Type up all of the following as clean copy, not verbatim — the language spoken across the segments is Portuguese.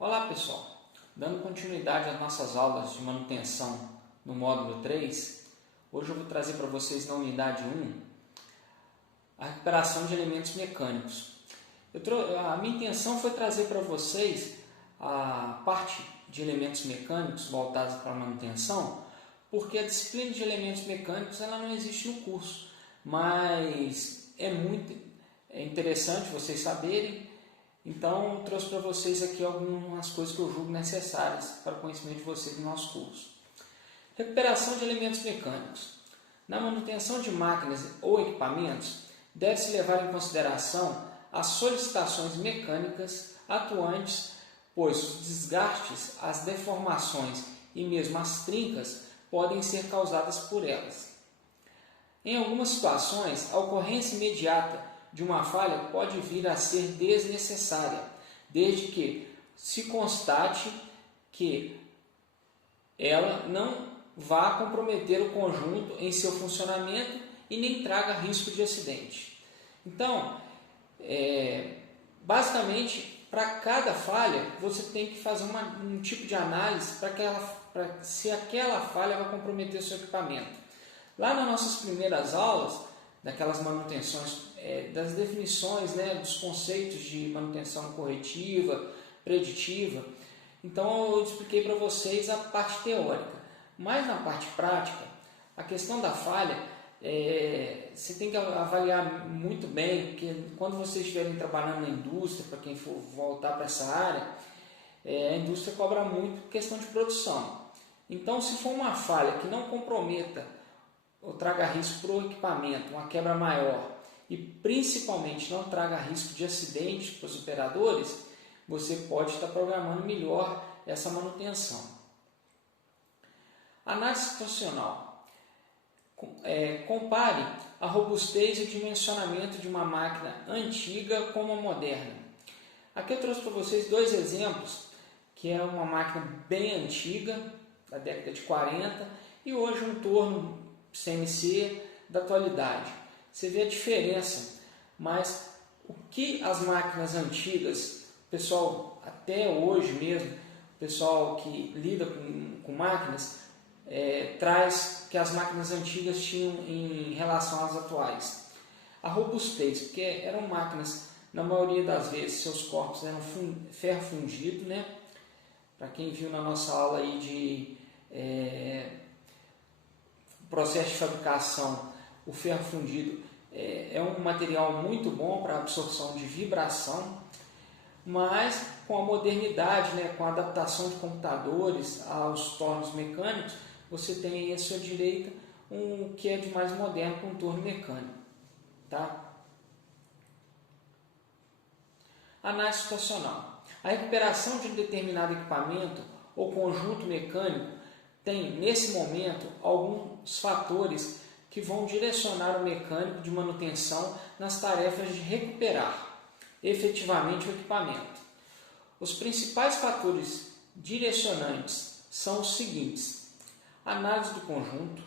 Olá pessoal, dando continuidade às nossas aulas de manutenção no módulo 3, hoje eu vou trazer para vocês na unidade 1 a recuperação de elementos mecânicos. A minha intenção foi trazer para vocês a parte de elementos mecânicos voltados para a manutenção, porque a disciplina de elementos mecânicos ela não existe no curso, mas é muito interessante vocês saberem. Então, eu trouxe para vocês aqui algumas coisas que eu julgo necessárias para o conhecimento de vocês no nosso curso. Recuperação de elementos mecânicos. Na manutenção de máquinas ou equipamentos, deve-se levar em consideração as solicitações mecânicas atuantes, pois os desgastes, as deformações e mesmo as trincas podem ser causadas por elas. Em algumas situações, a ocorrência imediata de uma falha pode vir a ser desnecessária, desde que se constate que ela não vá comprometer o conjunto em seu funcionamento e nem traga risco de acidente. Então, basicamente, para cada falha, você tem que fazer um tipo de análise para se aquela falha vai comprometer o seu equipamento. Lá nas nossas primeiras aulas, daquelas manutenções, das definições, dos conceitos de manutenção corretiva, preditiva. Então eu expliquei para vocês a parte teórica, mas na parte prática, a questão da falha, você tem que avaliar muito bem, porque quando vocês estiverem trabalhando na indústria, para quem for voltar para essa área, a indústria cobra muito questão de produção. Então, se for uma falha que não comprometa ou traga risco para o equipamento, uma quebra maior, e principalmente não traga risco de acidente para os operadores, você pode estar programando melhor essa manutenção. Análise situacional. Compare a robustez e o dimensionamento de uma máquina antiga com uma moderna. Aqui eu trouxe para vocês dois exemplos, que é uma máquina bem antiga, da década de 40, e hoje um torno CNC da atualidade. Você vê a diferença, mas o que as máquinas antigas, pessoal até hoje mesmo, pessoal que lida com máquinas, traz que as máquinas antigas tinham em relação às atuais. A robustez, porque eram máquinas, na maioria das vezes, seus corpos eram ferro fundido, Para quem viu na nossa aula aí de processo de fabricação, o ferro fundido é um material muito bom para absorção de vibração, mas com a modernidade, com a adaptação de computadores aos tornos mecânicos, você tem aí à sua direita um que é de mais moderno com um torno mecânico. Tá? Análise situacional. A recuperação de um determinado equipamento ou conjunto mecânico tem, nesse momento, alguns fatores que vão direcionar o mecânico de manutenção nas tarefas de recuperar efetivamente o equipamento. Os principais fatores direcionantes são os seguintes: análise do conjunto,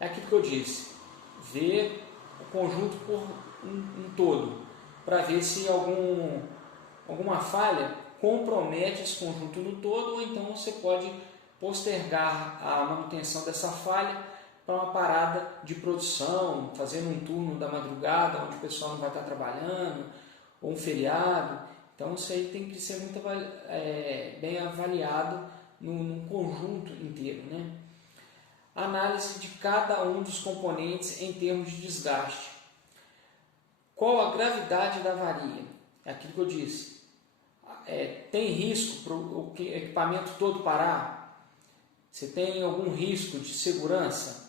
é aquilo que eu disse, ver o conjunto por um todo, para ver se alguma falha compromete esse conjunto no todo, ou então você pode postergar a manutenção dessa falha para uma parada de produção, fazendo um turno da madrugada, onde o pessoal não vai estar trabalhando, ou um feriado. Então isso aí tem que ser muito bem avaliado num conjunto inteiro. Análise de cada um dos componentes em termos de desgaste. Qual a gravidade da avaria? É aquilo que eu disse. Tem risco para o equipamento todo parar? Você tem algum risco de segurança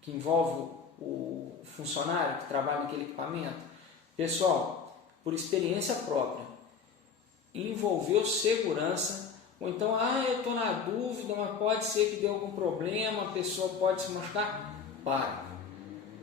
que envolve o funcionário que trabalha naquele equipamento? Pessoal, por experiência própria, envolveu segurança, ou então, eu estou na dúvida, mas pode ser que dê algum problema, a pessoa pode se machucar. Para.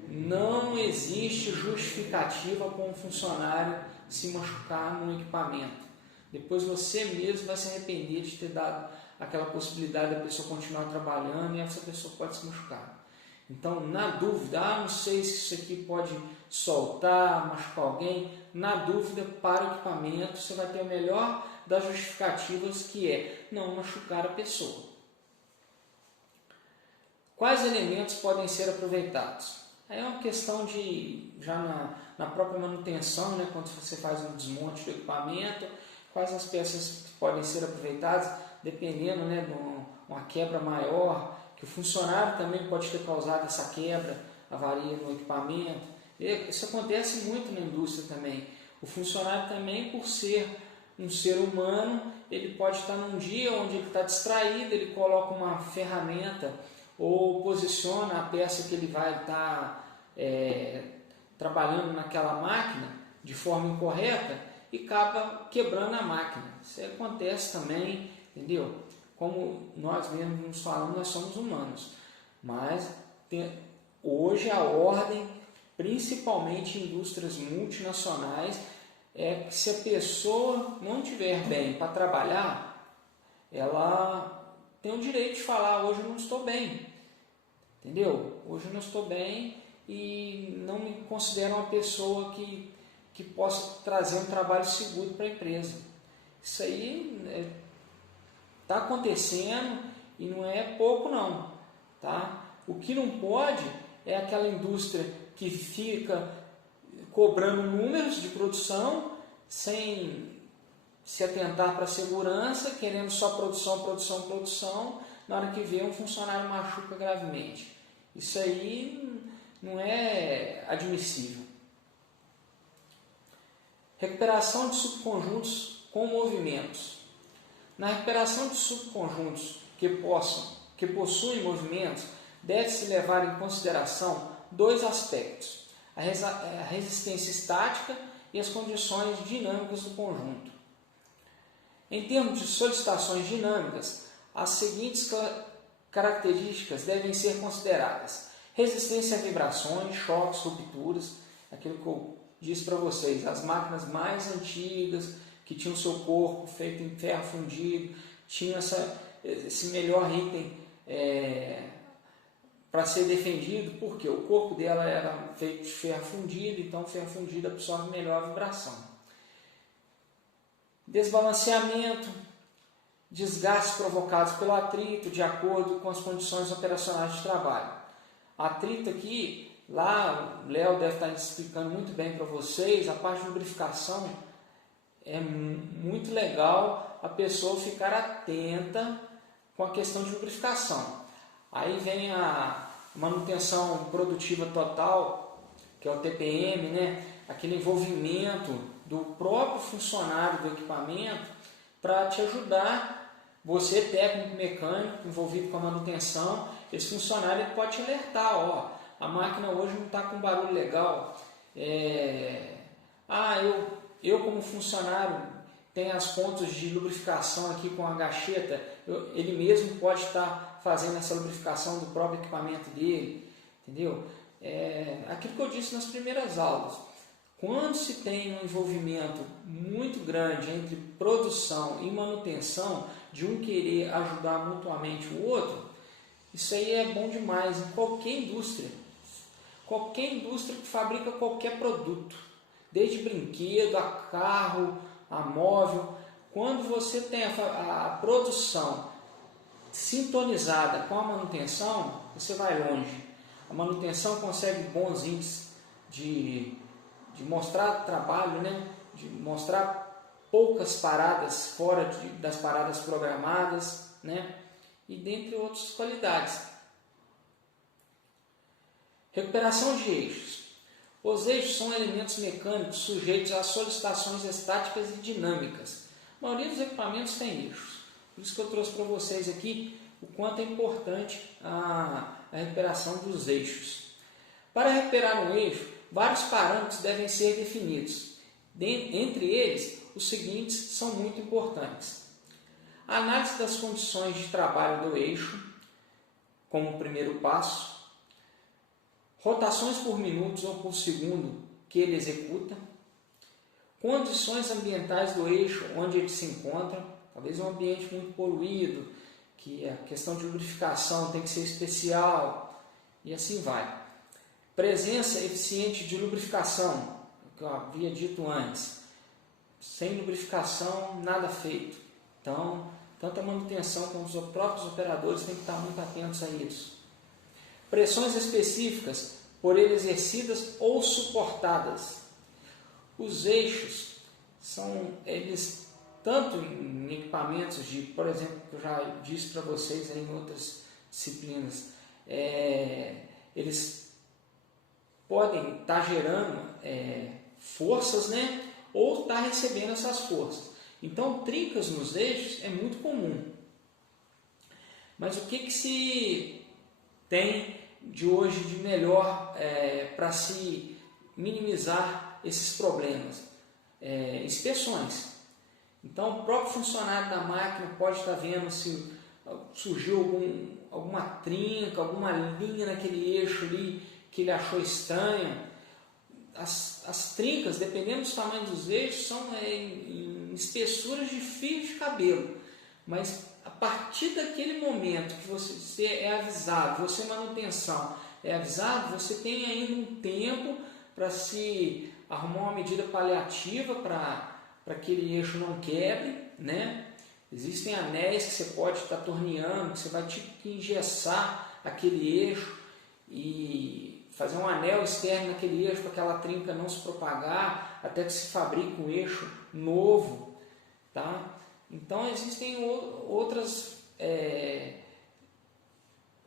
Não existe justificativa para um funcionário se machucar num equipamento. Depois você mesmo vai se arrepender de ter dado aquela possibilidade da pessoa continuar trabalhando e essa pessoa pode se machucar. Então, na dúvida, não sei se isso aqui pode soltar, machucar alguém, na dúvida, para o equipamento, você vai ter a melhor das justificativas, que é não machucar a pessoa. Quais elementos podem ser aproveitados? Aí é uma questão de, já na própria manutenção, né, quando você faz um desmonte do equipamento, quais as peças que podem ser aproveitadas, dependendo, né, de uma quebra maior, que o funcionário também pode ter causado essa quebra, avaria no equipamento. Isso acontece muito na indústria também. O funcionário também, por ser um ser humano, ele pode estar num dia onde ele está distraído, ele coloca uma ferramenta ou posiciona a peça que ele vai estar trabalhando naquela máquina de forma incorreta e acaba quebrando a máquina. Isso acontece também, entendeu? Como nós mesmos nos falamos, nós somos humanos. Mas hoje a ordem, principalmente em indústrias multinacionais, é que se a pessoa não estiver bem para trabalhar, ela tem o direito de falar: hoje eu não estou bem, entendeu? Hoje eu não estou bem e não me considero uma pessoa que possa trazer um trabalho seguro para a empresa. Isso aí está acontecendo e não é pouco não, tá? O que não pode é aquela indústria que fica cobrando números de produção sem se atentar para a segurança, querendo só produção, produção, produção, na hora que vê um funcionário machuca gravemente. Isso aí não é admissível. Recuperação de subconjuntos com movimentos. Na recuperação de subconjuntos que possuem movimentos, deve-se levar em consideração dois aspectos: a resistência estática e as condições dinâmicas do conjunto. Em termos de solicitações dinâmicas, as seguintes características devem ser consideradas: resistência a vibrações, choques, rupturas, aquilo que eu disse para vocês, as máquinas mais antigas, que tinham seu corpo feito em ferro fundido, tinham esse melhor item para ser defendido, porque o corpo dela era feito de ferro fundido, então o ferro fundido absorve melhor a vibração. Desbalanceamento, desgastes provocados pelo atrito, de acordo com as condições operacionais de trabalho. Atrito aqui, lá o Léo deve estar explicando muito bem para vocês, a parte de lubrificação é muito legal a pessoa ficar atenta com a questão de lubrificação. Aí vem a manutenção produtiva total, que é o TPM, né? Aquele envolvimento do próprio funcionário do equipamento para te ajudar, você técnico mecânico envolvido com a manutenção, esse funcionário ele pode te alertar: ó, a máquina hoje não está com barulho legal, eu como funcionário tenho as pontos de lubrificação aqui com a gacheta, ele mesmo pode estar fazendo essa lubrificação do próprio equipamento dele, entendeu? Aquilo que eu disse nas primeiras aulas, quando se tem um envolvimento muito grande entre produção e manutenção, de um querer ajudar mutuamente o outro, isso aí é bom demais em qualquer indústria que fabrica qualquer produto, desde brinquedo, a carro, a móvel. Quando você tem a produção sintonizada com a manutenção, você vai longe. A manutenção consegue bons índices de mostrar trabalho, né? De mostrar poucas paradas fora das paradas programadas, né? E dentre outras qualidades. Recuperação de eixos. Os eixos são elementos mecânicos sujeitos a solicitações estáticas e dinâmicas. A maioria dos equipamentos tem eixos. Por isso que eu trouxe para vocês aqui o quanto é importante a recuperação dos eixos. Para recuperar um eixo, vários parâmetros devem ser definidos. Entre eles, os seguintes são muito importantes: a análise das condições de trabalho do eixo, como primeiro passo, rotações por minutos ou por segundo que ele executa, condições ambientais do eixo onde ele se encontra, talvez um ambiente muito poluído, que a questão de lubrificação tem que ser especial, e assim vai. Presença eficiente de lubrificação, que eu havia dito antes. sem lubrificação, nada feito. Então, tanto a manutenção como os próprios operadores têm que estar muito atentos a isso. Pressões específicas por ele exercidas ou suportadas. Os eixos são eles tanto em equipamentos de, por exemplo, que eu já disse para vocês em outras disciplinas, eles podem estar gerando forças, né? Ou estar recebendo essas forças. Então, trincas nos eixos é muito comum. Mas o que se tem de hoje de melhor para se minimizar esses problemas? Inspeções. Então, o próprio funcionário da máquina pode estar vendo se surgiu alguma trinca, alguma linha naquele eixo ali que ele achou estranha. As trincas, dependendo do tamanho dos eixos, são em espessuras de fio de cabelo. Mas a partir daquele momento que você é avisado, você manutenção é avisado, você tem ainda um tempo para se arrumar uma medida paliativa para aquele eixo não quebre, né? Existem anéis que você pode estar torneando, que você vai tipo que engessar aquele eixo e fazer um anel externo naquele eixo para aquela trinca não se propagar até que se fabrique um eixo novo, tá? Então existem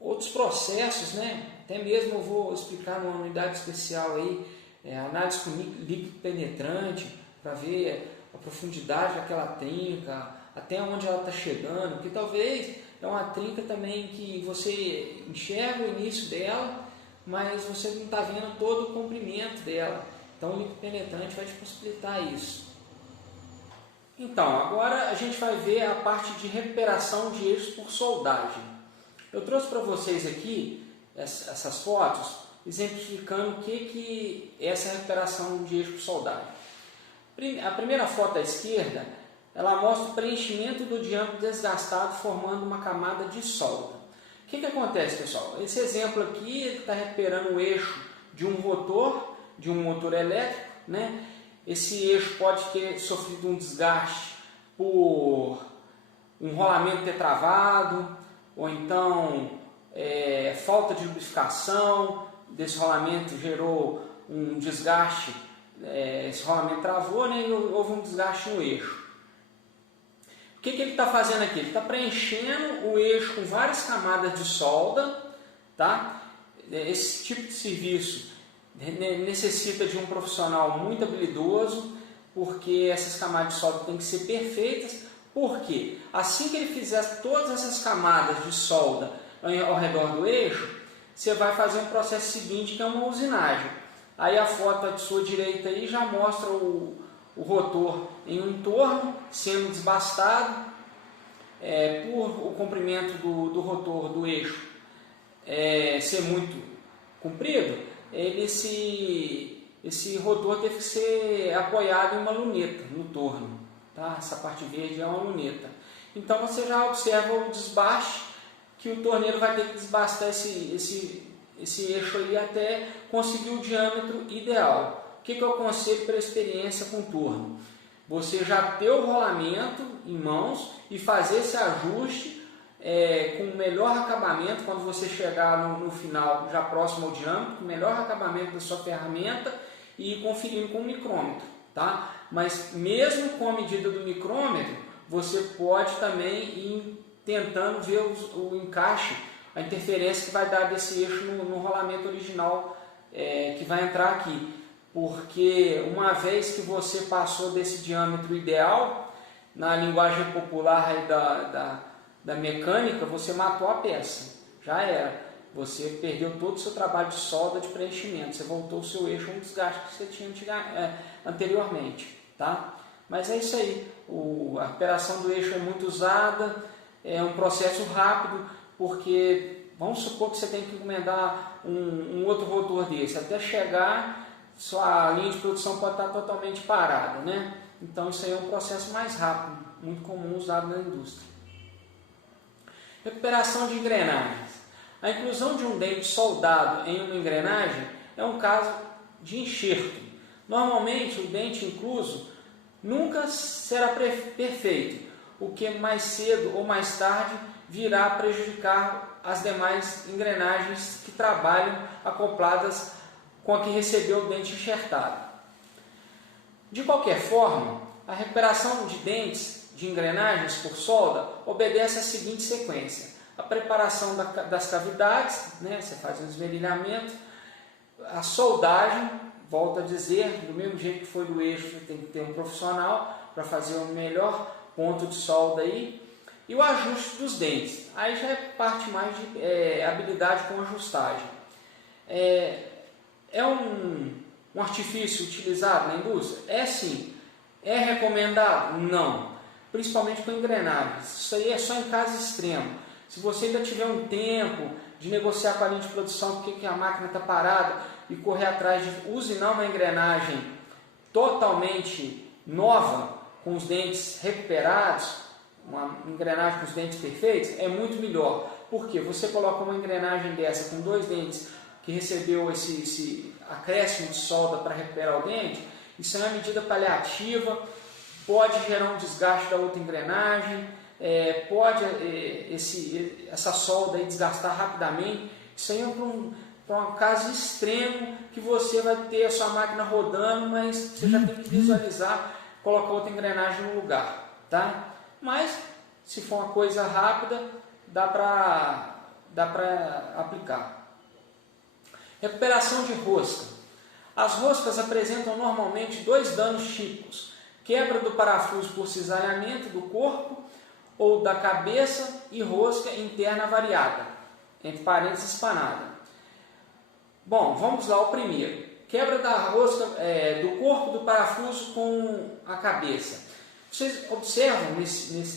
outros processos, né? Até mesmo eu vou explicar numa unidade especial aí, análise com líquido penetrante para ver a profundidade daquela trinca, até onde ela está chegando, porque talvez é uma trinca também que você enxerga o início dela, mas você não está vendo todo o comprimento dela. Então o líquido penetrante vai te possibilitar isso. Então, agora a gente vai ver a parte de recuperação de eixos por soldagem. Eu trouxe para vocês aqui essas fotos, exemplificando o que é essa recuperação de eixo por soldagem. A primeira foto à esquerda, ela mostra o preenchimento do diâmetro desgastado formando uma camada de solda. O que acontece, pessoal? Esse exemplo aqui está recuperando o eixo de um rotor, de um motor elétrico, né? Esse eixo pode ter sofrido um desgaste por um rolamento ter travado, ou então falta de lubrificação, desse rolamento gerou um desgaste, esse rolamento travou, né, e houve um desgaste no eixo. O que ele está fazendo aqui? Ele está preenchendo o eixo com várias camadas de solda, tá? Esse tipo de serviço necessita de um profissional muito habilidoso, porque essas camadas de solda têm que ser perfeitas, porque assim que ele fizer todas essas camadas de solda ao redor do eixo, você vai fazer um processo seguinte, que é uma usinagem. Aí a foto à sua direita aí já mostra o rotor em um entorno sendo desbastado, por o comprimento do rotor do eixo ser muito comprido, esse rotor teve que ser apoiado em uma luneta no torno, tá? Essa parte verde é uma luneta. Então você já observa o desbaste, que o torneiro vai ter que desbastar esse eixo aí até conseguir o diâmetro ideal. O que eu aconselho para a experiência com torno? Você já ter o rolamento em mãos e fazer esse ajuste com o melhor acabamento, quando você chegar no final já próximo ao diâmetro, com o melhor acabamento da sua ferramenta e conferindo com o micrômetro, tá? Mas mesmo com a medida do micrômetro, você pode também ir tentando ver o encaixe, a interferência que vai dar desse eixo no rolamento original que vai entrar aqui. Porque uma vez que você passou desse diâmetro ideal, na linguagem popular aí da mecânica, você matou a peça, já era. Você perdeu todo o seu trabalho de solda, de preenchimento, você voltou o seu eixo a um desgaste que você tinha anteriormente, tá? Mas é isso aí, a recuperação do eixo é muito usada, é um processo rápido, porque vamos supor que você tem que encomendar um outro rotor desse, até chegar, sua linha de produção pode estar totalmente parada, né? Então isso aí é um processo mais rápido, muito comum usado na indústria. Recuperação de engrenagens. A inclusão de um dente soldado em uma engrenagem é um caso de enxerto. Normalmente o dente incluso nunca será perfeito, o que mais cedo ou mais tarde virá prejudicar as demais engrenagens que trabalham acopladas com a que recebeu o dente enxertado. De qualquer forma, a recuperação de dentes de engrenagens por solda obedece à seguinte sequência: a preparação das cavidades, né? Você faz um esmerilhamento, a soldagem, volto a dizer, do mesmo jeito que foi do eixo, você tem que ter um profissional para fazer o melhor ponto de solda aí, e o ajuste dos dentes. Aí já é parte mais de habilidade com ajustagem. É um artifício utilizado na indústria? É sim. É recomendado? Não. Principalmente com engrenagens. Isso aí é só em caso extremo. Se você ainda tiver um tempo de negociar com a linha de produção porque a máquina está parada e correr atrás de usinar uma engrenagem totalmente nova, com os dentes recuperados, uma engrenagem com os dentes perfeitos, é muito melhor. Porque você coloca uma engrenagem dessa com 2 dentes que recebeu esse acréscimo de solda para recuperar o dente, isso é uma medida paliativa, pode gerar um desgaste da outra engrenagem, pode essa solda aí desgastar rapidamente. Isso aí é para um caso extremo que você vai ter a sua máquina rodando, mas você já tem que visualizar, colocar outra engrenagem no lugar, tá? Mas se for uma coisa rápida, dá para aplicar. Recuperação de rosca. As roscas apresentam normalmente 2 danos típicos: quebra do parafuso por cisalhamento do corpo ou da cabeça e rosca interna variada, entre parênteses espanada. Bom, vamos lá o primeiro. Quebra da rosca do corpo do parafuso com a cabeça. Vocês observam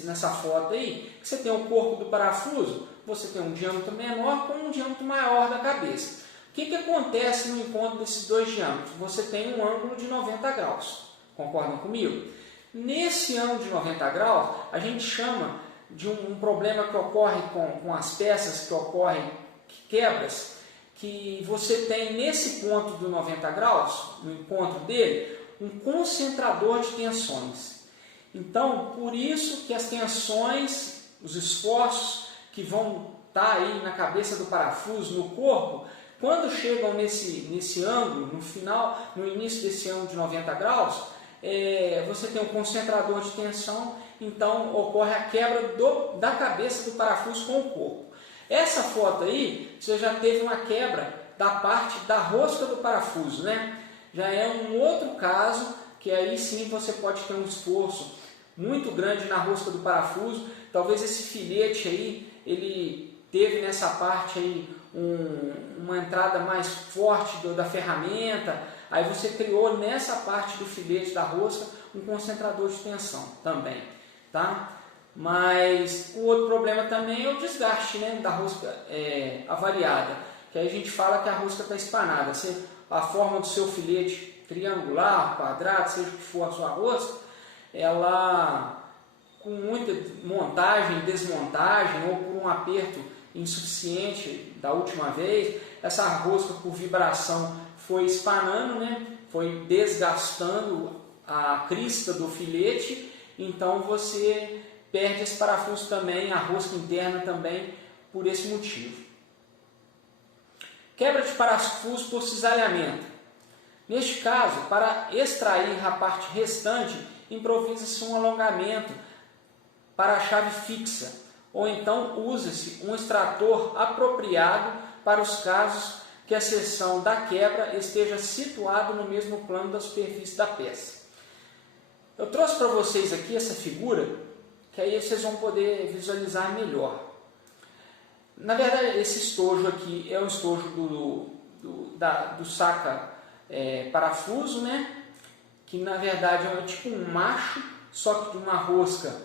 nessa foto aí que você tem o corpo do parafuso, você tem um diâmetro menor com um diâmetro maior da cabeça. O que acontece no encontro desses 2 diâmetros? Você tem um ângulo de 90 graus. Concordam comigo? Nesse ângulo de 90 graus, a gente chama de um problema que ocorre com as peças, que ocorrem quebras, que você tem nesse ponto do 90 graus, no encontro dele, um concentrador de tensões. Então, por isso que as tensões, os esforços que vão estar aí na cabeça do parafuso, no corpo, quando chegam nesse ângulo, no início desse ângulo de 90 graus, você tem um concentrador de tensão, então ocorre a quebra da cabeça do parafuso com o corpo. Essa foto aí, você já teve uma quebra da parte da rosca do parafuso, né? Já é um outro caso, que aí sim você pode ter um esforço muito grande na rosca do parafuso. Talvez esse filete aí, ele teve nessa parte aí uma entrada mais forte da ferramenta, aí você criou nessa parte do filete da rosca um concentrador de tensão também, tá? Mas o outro problema também é o desgaste, né, da rosca avariada, que aí a gente fala que a rosca está espanada. A forma do seu filete triangular, quadrado, seja o que for a sua rosca, ela com muita montagem, desmontagem ou por um aperto insuficiente da última vez, essa rosca por vibração foi espanando, né? Foi desgastando a crista do filete, então você perde esse parafuso também, a rosca interna também, por esse motivo. Quebra de parafuso por cisalhamento. Neste caso, para extrair a parte restante, improvisa-se um alongamento para a chave fixa, ou então usa-se um extrator apropriado para os casos que a seção da quebra esteja situado no mesmo plano da superfície da peça. Eu trouxe para vocês aqui essa figura, que aí vocês vão poder visualizar melhor. Na verdade, esse estojo aqui é um estojo do saca parafuso, né? Que na verdade é tipo um macho, só que de uma rosca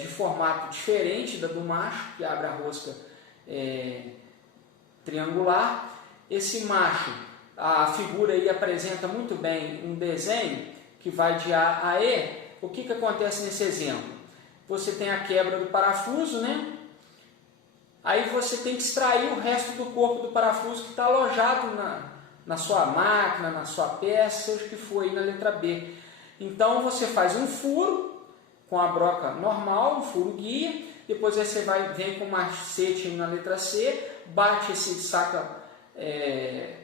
de formato diferente da do macho, que abre a rosca triangular. Esse macho, a figura aí apresenta muito bem um desenho que vai de A a E. O que acontece nesse exemplo? Você tem a quebra do parafuso, né? Aí você tem que extrair o resto do corpo do parafuso que está alojado na sua máquina, na sua peça, seja o que for aí na letra B. Então você faz um furo com a broca normal, um furo guia, depois você vem com o macete na letra C, bate esse saca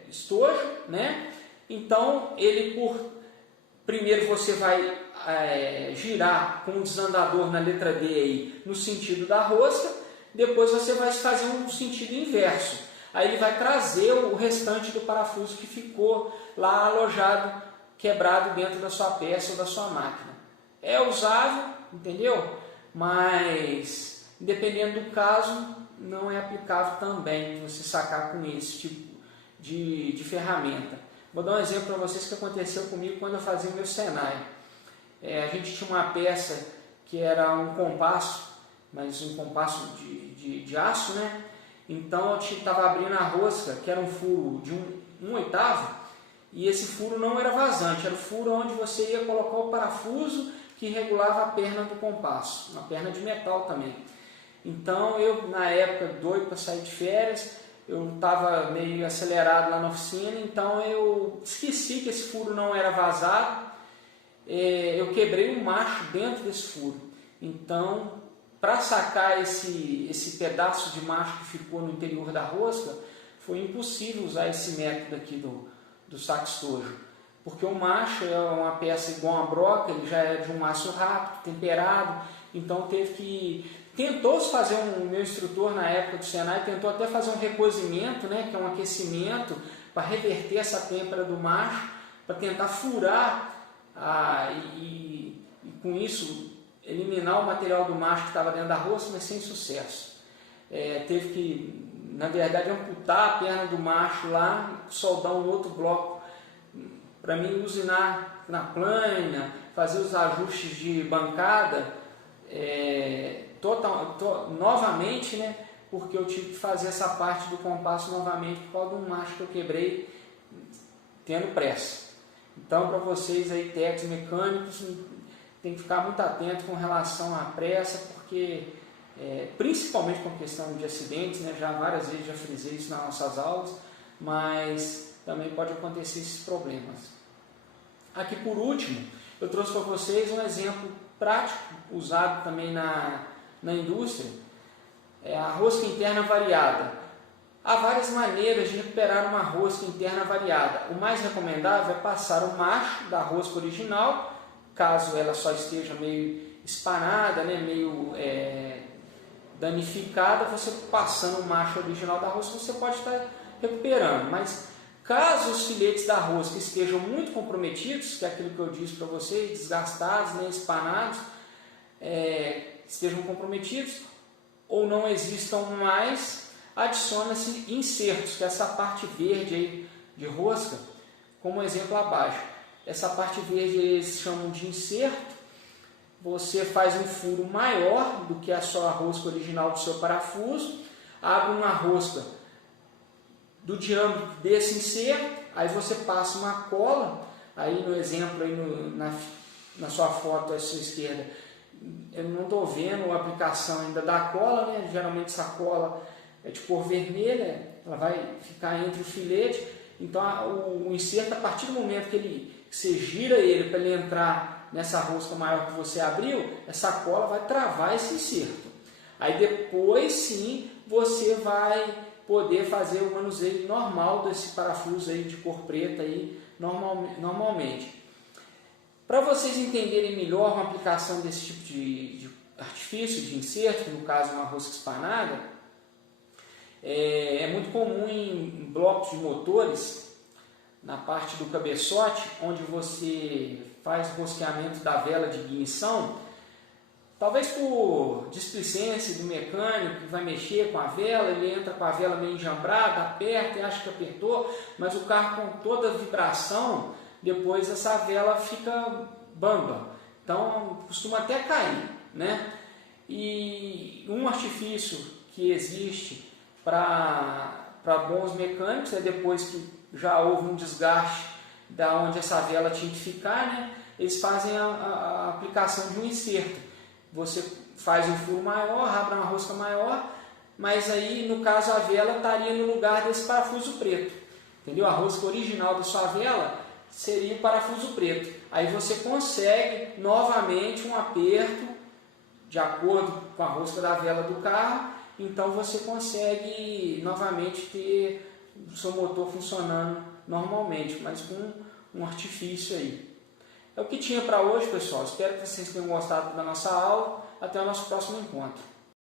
estojo, né? Então primeiro você vai girar com um desandador na letra D aí, no sentido da rosca, depois você vai fazer um sentido inverso. Aí ele vai trazer o restante do parafuso que ficou lá alojado, quebrado dentro da sua peça ou da sua máquina. É usável, entendeu? Mas, dependendo do caso, não é aplicável também você sacar com esse tipo de ferramenta. Vou dar um exemplo para vocês que aconteceu comigo quando eu fazia o meu Senai. A gente tinha uma peça que era um compasso, mas um compasso de aço, né? Então eu estava abrindo a rosca, que era um furo de 1/8, e esse furo não era vazante, era o furo onde você ia colocar o parafuso que regulava a perna do compasso, uma perna de metal também. Então eu, na época, doido para sair de férias, eu estava meio acelerado lá na oficina, então eu esqueci que esse furo não era vazado, eu quebrei um macho dentro desse furo. Então, para sacar esse pedaço de macho que ficou no interior da rosca, foi impossível usar esse método aqui do saco estojo, porque o macho é uma peça igual a uma broca, ele já é de um aço rápido, temperado, então tentou-se fazer meu instrutor na época do Senai, tentou até fazer um recozimento, né, que é um aquecimento, para reverter essa têmpera do macho, para tentar furar e com isso eliminar o material do macho que estava dentro da rosca, mas sem sucesso. Teve que, na verdade, amputar a perna do macho lá, soldar um outro bloco para mim usinar na plânia, fazer os ajustes de bancada novamente, né? Porque eu tive que fazer essa parte do compasso novamente por causa de um macho que eu quebrei tendo pressa. Então, para vocês aí, técnicos mecânicos, tem que ficar muito atento com relação à pressa, porque principalmente com questão de acidentes, né? Já várias vezes já frisei isso nas nossas aulas, mas também pode acontecer esses problemas. Aqui por último, eu trouxe para vocês um exemplo prático, usado também na indústria, a rosca interna variada. Há várias maneiras de recuperar uma rosca interna variada. O mais recomendável é passar o macho da rosca original, caso ela só esteja meio espanada, né, meio danificada, você passando o macho original da rosca, você pode estar recuperando. Mas caso os filetes da rosca estejam muito comprometidos, que é aquilo que eu disse para vocês, desgastados, né, espanados, estejam comprometidos ou não existam mais, adiciona-se insertos, que é essa parte verde aí de rosca, como exemplo abaixo. Essa parte verde eles chamam de inserto. Você faz um furo maior do que a sua rosca original do seu parafuso, abre uma rosca do diâmetro desse inserto, aí você passa uma cola, aí no exemplo, aí na sua foto à sua esquerda, eu não estou vendo a aplicação ainda da cola, né? Geralmente essa cola é de cor vermelha, ela vai ficar entre o filete, então o inserto, a partir do momento que você gira ele para ele entrar nessa rosca maior que você abriu, essa cola vai travar esse inserto. Aí depois sim você vai poder fazer o manuseio normal desse parafuso aí de cor preta aí, normalmente. Para vocês entenderem melhor uma aplicação desse tipo de artifício, de inserto, que no caso é uma rosca espanada, é muito comum em blocos de motores, na parte do cabeçote, onde você faz o rosqueamento da vela de ignição, talvez por displicência do mecânico que vai mexer com a vela, ele entra com a vela meio enjambrada, aperta e acha que apertou, mas o carro com toda a vibração, depois essa vela fica bamba, então costuma até cair, né? E um artifício que existe para bons mecânicos é depois que já houve um desgaste da onde essa vela tinha que ficar, né? Eles fazem a aplicação de um inserto. Você faz um furo maior, abre uma rosca maior, mas aí no caso a vela estaria no lugar desse parafuso preto, entendeu? A rosca original da sua vela seria o parafuso preto. aí você consegue novamente um aperto de acordo com a rosca da vela do carro, então você consegue novamente ter o seu motor funcionando normalmente, mas com um artifício aí. É o que tinha para hoje, pessoal. Espero que vocês tenham gostado da nossa aula. Até o nosso próximo encontro.